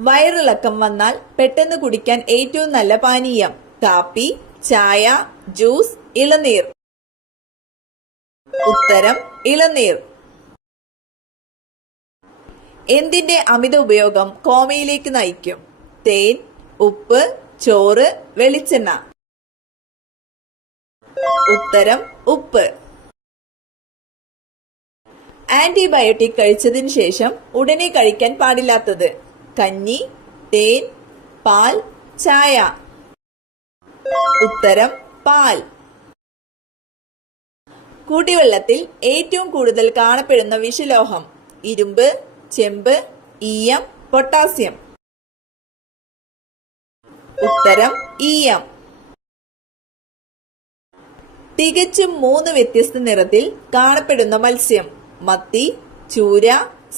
വയറിളക്കം വന്നാൽ പെട്ടെന്ന് കുടിക്കാൻ ഏറ്റവും നല്ല പാനീയം: കാപ്പി, ചായ, ജ്യൂസ്, ഇളനീർ. ഉത്തരം ഇളനീർ. എന്തിന്റെ അമിത ഉപയോഗം കോമയിലേക്ക് നയിക്കും? തേൻ, ഉപ്പ്, ചോറ്, വെളിച്ചെണ്ണ. ഉത്തരം ഉപ്പ്. ആന്റിബയോട്ടിക് കഴിച്ചതിന് ശേഷം ഉടനെ കഴിക്കാൻ പാടില്ലാത്തത്: കഞ്ഞി, തേൻ, പാൽ, ചായ. ഉത്തരം പാൽ. കുടിവെള്ളത്തിൽ ഏറ്റവും കൂടുതൽ കാണപ്പെടുന്ന വിഷലോഹം: ഇരുമ്പ്, ചെമ്പ്, ഈയം, പൊട്ടാസ്യം. ഉത്തരം ഈയം. തികച്ചും 3 വ്യത്യസ്ത നിറത്തിൽ കാണപ്പെടുന്ന മത്സ്യം: മത്തി, ചൂര,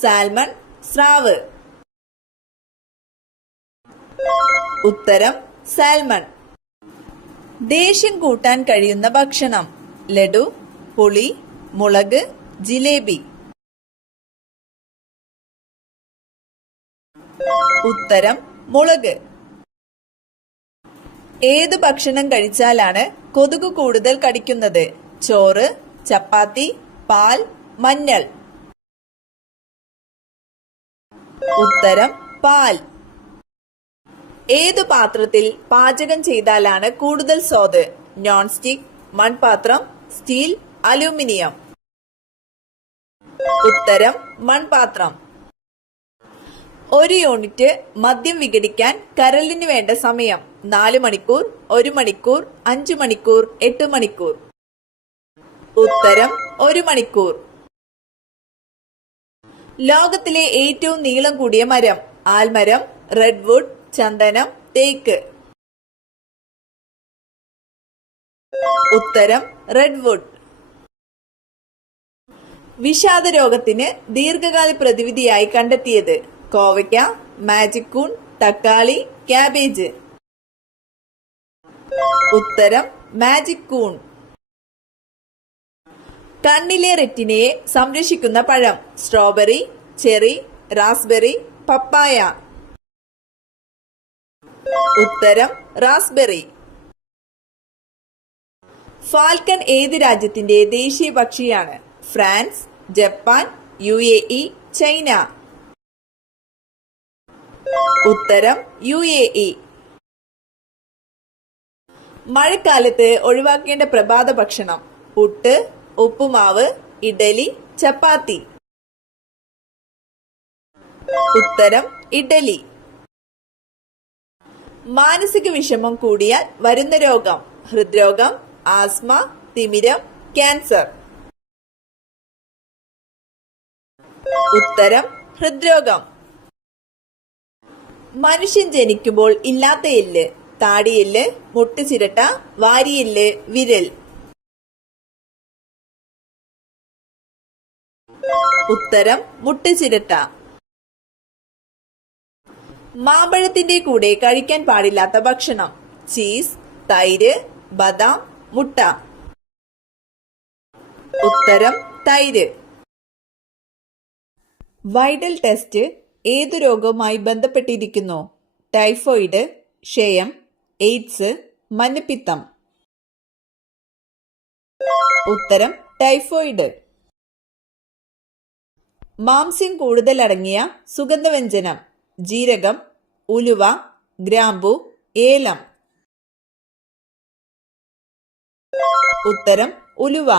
സാൽമൺ, സ്രാവ്. ഉത്തരം സാൽമൺ. ദേഷ്യം കൂട്ടാൻ കഴിയുന്ന ഭക്ഷണം: ലഡു, പുളി, മുളക്, ജിലേബി. ഉത്തരം മുളക്. ഏത് ഭക്ഷണം കഴിച്ചാലാണ് കൊതുക് കൂടുതൽ കടിക്കുന്നത്? ചോറ്, ചപ്പാത്തി, പാൽ, മഞ്ഞൾ. ഉത്തരം പാൽ. ഏതു പാത്രത്തിൽ പാചകം ചെയ്താലാണ് കൂടുതൽ സ്വാദ്? നോൺ സ്റ്റിക്, മൺപാത്രം, സ്റ്റീൽ, അലൂമിനിയം. ഉത്തരം മൺപാത്രം. 1 യൂണിറ്റ് മദ്യം വിഘടിക്കാൻ കരളിന് വേണ്ട സമയം: 4 മണിക്കൂർ, 1 മണിക്കൂർ, 5 മണിക്കൂർ, 8 മണിക്കൂർ. ഉത്തരം 1 മണിക്കൂർ. ലോകത്തിലെ ഏറ്റവും നീളം കൂടിയ മരം: ആൽമരം, റെഡ്വുഡ്, ചന്ദനം, തേക്ക്. ഉത്തരം റെഡ്വുഡ്. വിഷാദ രോഗത്തിന് ദീർഘകാല പ്രതിവിധിയായി കണ്ടെത്തിയത്: കോവയ്ക്ക, മാജിക് കൂൺ, തക്കാളി, ക്യാബേജ്. ഉത്തരം മാജിക് കൂൺ. കണ്ണിലെ റെറ്റിനയെ സംരക്ഷിക്കുന്ന പഴം: സ്ട്രോബെറി, ചെറി, റാസ്ബെറി, പപ്പായ. ഉത്തരം റാസ്ബെറി. ഫാൽക്കൺ ഏത് രാജ്യത്തിന്റെ ദേശീയ പക്ഷിയാണ്? France, Japan, UAE, China. ഉത്തരം UAE. മഴക്കാലത്ത് ഒഴിവാക്കേണ്ട പ്രഭാത ഭക്ഷണം: പുട്ട്, ഉപ്പുമാവ്, ഇഡലി, ചപ്പാത്തി. ഉത്തരം ഇഡലി. മാനസിക വിഷമം കൂടിയാൽ വരുന്ന രോഗം: ഹൃദ്രോഗം, ആസ്മ, തിമിരം, ക്യാൻസർ. ഉത്തരം ഹൃദ്രോഗം. മനുഷ്യൻ ജനിക്കുമ്പോൾ ഇല്ലാത്ത എല്ല്: താടിയെല്ല്, മുട്ടുചിരട്ട, വാരിയെല്ല്, വിരൽ. ഉത്തരം മുട്ടുചിരട്ട. മാമ്പഴത്തിന്റെ കൂടെ കഴിക്കാൻ പാടില്ലാത്ത ഭക്ഷണം: ചീസ്, തൈര്, ബദാം, മുട്ട. ഉത്തരം തൈര്. വൈഡൽ ടെസ്റ്റ് ഏതു രോഗവുമായി ബന്ധപ്പെട്ടിരിക്കുന്നു? ടൈഫോയിഡ്, ക്ഷയം, എയ്ഡ്സ്, മഞ്ഞപ്പിത്തം. ഉത്തരം ടൈഫോയിഡ്. മാംസ്യം കൂടുതൽ അടങ്ങിയ സുഗന്ധവ്യഞ്ജനം: ജീരകം, ഉലുവ, ഗ്രാമ്പു, ഏലം. ഉത്തരം ഉലുവ.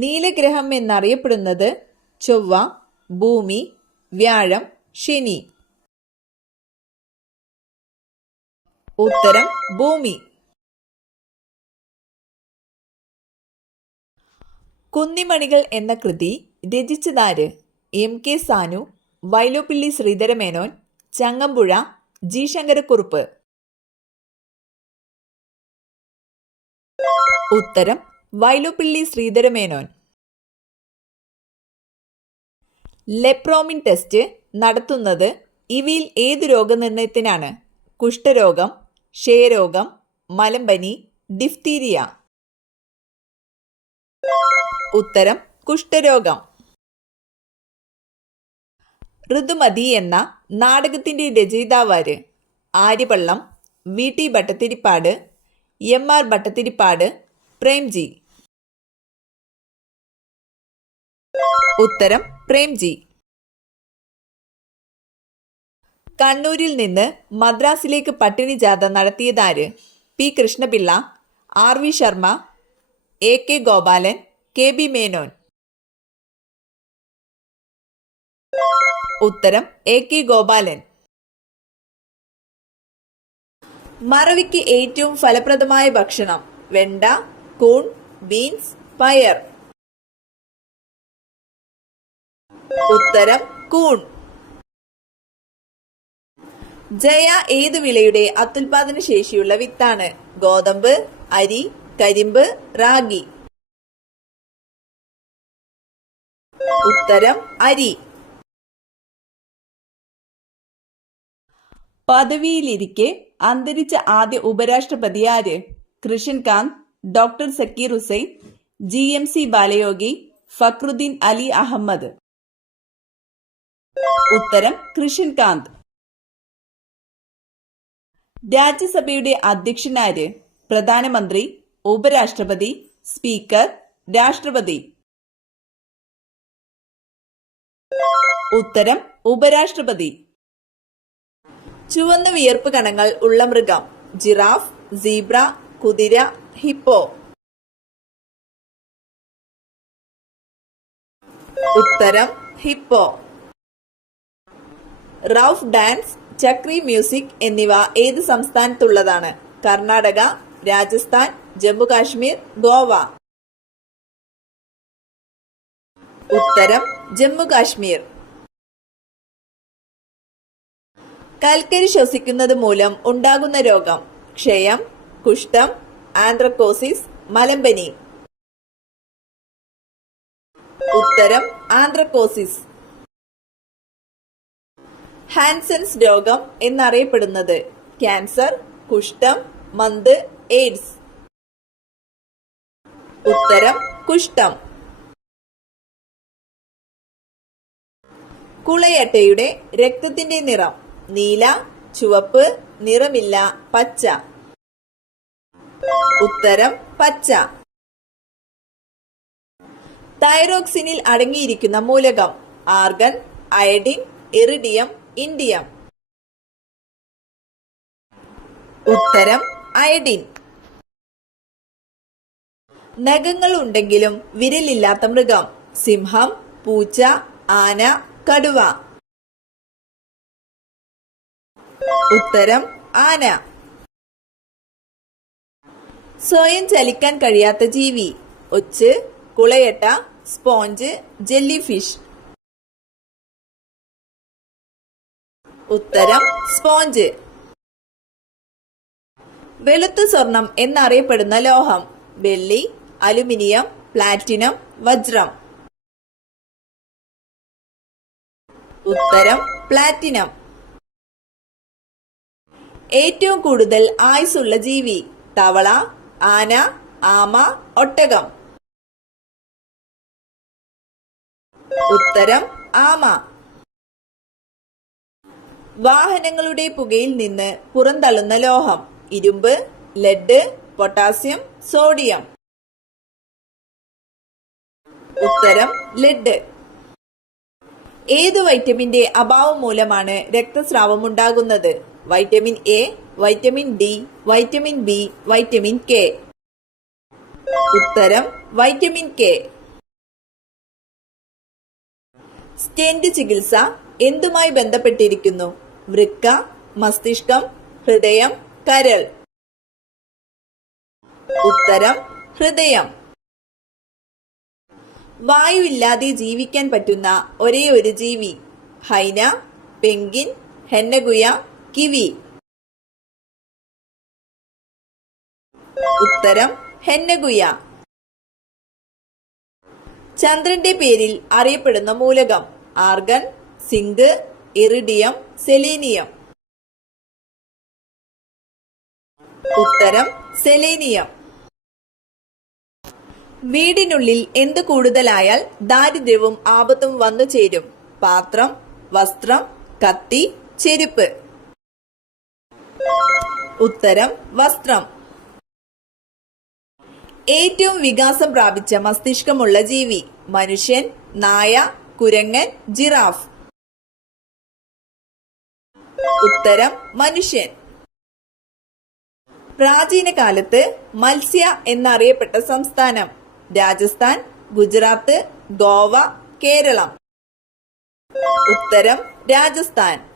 നീലഗ്രഹം എന്നറിയപ്പെടുന്നത്: ചൊവ്വ, ഭൂമി, വ്യാഴം, ശനി. ഉത്തരം ഭൂമി. കുന്നിമണികൾ എന്ന കൃതി രചിച്ചതാര്? MK Sanu, Vyloppilly Sreedhara Menon, Changampuzha, G Sankara Kurup. ഉത്തരം വൈലോപ്പിള്ളി ശ്രീധരമേനോൻ. ലെപ്രോമിൻ ടെസ്റ്റ് നടത്തുന്നത് ഇവയിൽ ഏത് രോഗനിർണയത്തിനാണ്? കുഷ്ഠരോഗം, ക്ഷയരോഗം, മലമ്പനി, ഡിഫ്തീരിയ. ഉത്തരം കുഷ്ഠരോഗം. ഋതുമതി എന്ന നാടകത്തിന്റെ രചയിതാവാര്? Aryapallam, V T Bhattathiripad, M R Bhattathiripad, Premji. ഉത്തരം പ്രേംജി. കണ്ണൂരിൽ നിന്ന് മദ്രാസിലേക്ക് പട്ടിണി ജാഥ നടത്തിയതാര്? P Krishna Pillai, R V Sharma, A K Gopalan, K B Menon. ഉത്തരം എ കെ ഗോപാലൻ. മറവിക്ക് ഏറ്റവും ഫലപ്രദമായ ഭക്ഷണം? വെണ്ട, കൂൺ, ബീൻസ്, പയർ. ഉത്തരം കൂൺ. ജയ ഏതു വിളയുടെ അത്യുൽപാദന ശേഷിയുള്ള വിത്താണ്? ഗോതമ്പ്, അരി, കരിമ്പ്, റാഗി. ഉത്തരം അരി. പദവിയിലിരിക്കെ അന്തരിച്ച ആദ്യ ഉപരാഷ്ട്രപതി ആര്? കൃഷ്ണൻകാന്ത്, ഡോക്ടർ സക്കീർ ഹുസൈൻ, GMC ബാലയോഗി, ഫക്രുദ്ദീൻ അലി അഹമ്മദ്. ഉത്തരം കൃഷ്ണൻകാന്ത്. രാജ്യസഭയുടെ അധ്യക്ഷനാര്? പ്രധാനമന്ത്രി, ഉപരാഷ്ട്രപതി, സ്പീക്കർ, രാഷ്ട്രപതി. ഉത്തരം ഉപരാഷ്ട്രപതി. ചുവന്ന വിയർപ്പ് കണങ്ങൾ ഉള്ള മൃഗം? ജിറാഫ്, സീബ്ര, കുതിര, ഹിപ്പോ. ഉത്തരം ഹിപ്പോ. റൌഫ് ഡാൻസ്, ചക്രി മ്യൂസിക് എന്നിവ ഏത് സംസ്ഥാനത്തുള്ളതാണ്? കർണാടക, രാജസ്ഥാൻ, ജമ്മു കാശ്മീർ, ഗോവ. ഉത്തരം ജമ്മു കാശ്മീർ. കൽക്കരി ശ്വസിക്കുന്നത് മൂലം ഉണ്ടാകുന്ന രോഗം? ക്ഷയം, കുഷ്ഠം, ആന്ത്രക്കോസിസ്, മലമ്പനി. ഉത്തരം ആന്ത്രക്കോസിസ്. ഹാൻസൻസ് രോഗം എന്നറിയപ്പെടുന്നത്? ക്യാൻസർ, കുഷ്ഠം, മന്ത്, എയ്ഡ്സ്. ഉത്തരം കുഷ്ഠം. കുളയട്ടയുടെ രക്തത്തിന്റെ നിറം? നീല, ചുവപ്പ്, നിറമില്ല, പച്ച. ഉത്തരം പച്ച. തൈറോക്സിനിൽ അടങ്ങിയിരിക്കുന്ന മൂലകം? Argon, iodine, iridium, indium. ഉത്തരം അയഡിൻ. നഖങ്ങൾ ഉണ്ടെങ്കിലും വിരലില്ലാത്ത മൃഗം? സിംഹം, പൂച്ച, ആന, കടുവ. ഉത്തരം ആന. സ്വയം ചലിക്കാൻ കഴിയാത്ത ജീവി? ഒച്ച്, കുളയട്ട, സ്പോഞ്ച്, ജെല്ലി ഫിഷ്. ഉത്തരം സ്പോഞ്ച്. വെളുത്ത സ്വർണം എന്നറിയപ്പെടുന്ന ലോഹം? വെള്ളി, അലുമിനിയം, പ്ലാറ്റിനം, വജ്രം. ഉത്തരം പ്ലാറ്റിനം. ഏറ്റവും കൂടുതൽ ആയുസ്സുള്ള ജീവി? തവള, ആന, ആമ, ഒട്ടകം. ഉത്തരം ആമ. വാഹനങ്ങളുടെ പുകയിൽ നിന്ന് പുറന്തള്ളുന്ന ലോഹം? ഇരുമ്പ്, ലെഡ്, പൊട്ടാസ്യം, സോഡിയം. ഉത്തരം ലെഡ്. ഏതു വൈറ്റമിന്റെ അഭാവം മൂലമാണ് രക്തസ്രാവം ഉണ്ടാകുന്നത്? Vitamin A, vitamin D, vitamin B, vitamin K. ഉത്തരം വൈറ്റമിൻ കെ. സ്റ്റെന്റ് ചികിത്സ എന്തുമായി ബന്ധപ്പെട്ടിരിക്കുന്നു? വൃക്ക, മസ്തിഷ്കം, ഹൃദയം, കരൾ. ഉത്തരം ഹൃദയം. വായു ഇല്ലാതെ ജീവിക്കാൻ പറ്റുന്ന ഒരേ ഒരു ജീവി? Hyena, penguin, Henneguya, kiwi. ഉത്തരം ഹെന്നഗുയ. ചന്ദ്രന്റെ പേരിൽ അറിയപ്പെടുന്ന മൂലകം? Argon, zinc, iridium, selenium. ഉത്തരം സെലേനിയം. വീടിനുള്ളിൽ എന്ത് കൂടുതലായാൽ ദാരിദ്ര്യവും ആപത്തും വന്നു ചേരും? പാത്രം, വസ്ത്രം, കത്തി, ചെരുപ്പ്. ഉത്തരം വസ്ത്രം. ഏറ്റവും വികാസം പ്രാപിച്ച മസ്തിഷ്കമുള്ള ജീവി? മനുഷ്യൻ, നായ, കുരങ്ങൻ, ജിറാഫ്. ഉത്തരം മനുഷ്യൻ. പ്രാചീന കാലത്ത് മത്സ്യ എന്നറിയപ്പെട്ട സംസ്ഥാനം? രാജസ്ഥാൻ, ഗുജറാത്ത്, ഗോവ, കേരളം. ഉത്തരം രാജസ്ഥാൻ.